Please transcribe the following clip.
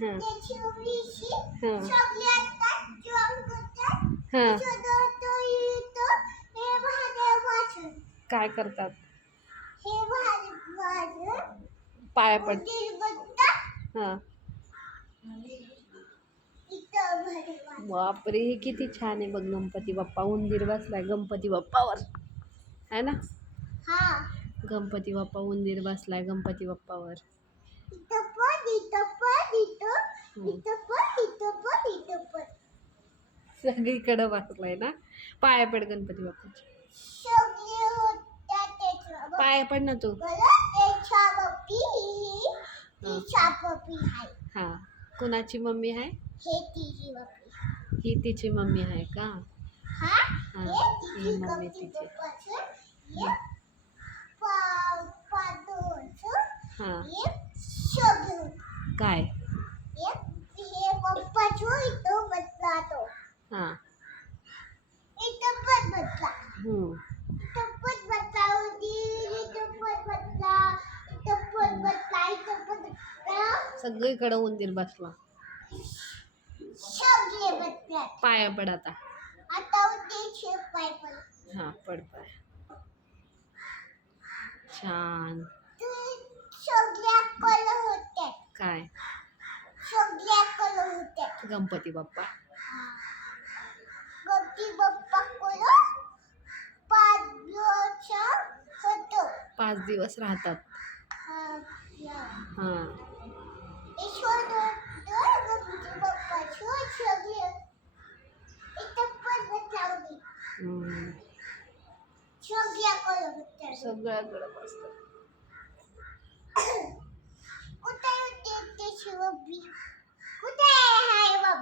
हं, हं, हं. हे काय करतात? पाया पड हां. बापरे हे किती छान आहे बघ गणपती बाप्पा. उंदीर बसलाय गणपती बाप्पावर. है ना? हा. गणपती बाप्पा उंदीर बसलाय गणपती बाप्पावर. सगळीकडं बसलाय ना पाया पड गणपती बाप्पाचे पाया पड ना तू हां कुणाची मम्मी आहे हे तिची मम्मी आहे का हा हा, मम्मी तिची. हे पा पादोचं हां हे सगळं काय? हे. तो हां हम्म. इथं उंदीर बसला सगळीकडं उंदीर बसला. पाया पड आता. आता पाय पण हां पड पाय. छान तू सगळ्या कलर होत्या काय सगळ्या कलर होत्या गणपती बाप्पा. पाच दिवस राहतात. हा. सगळ्या कलर होत्या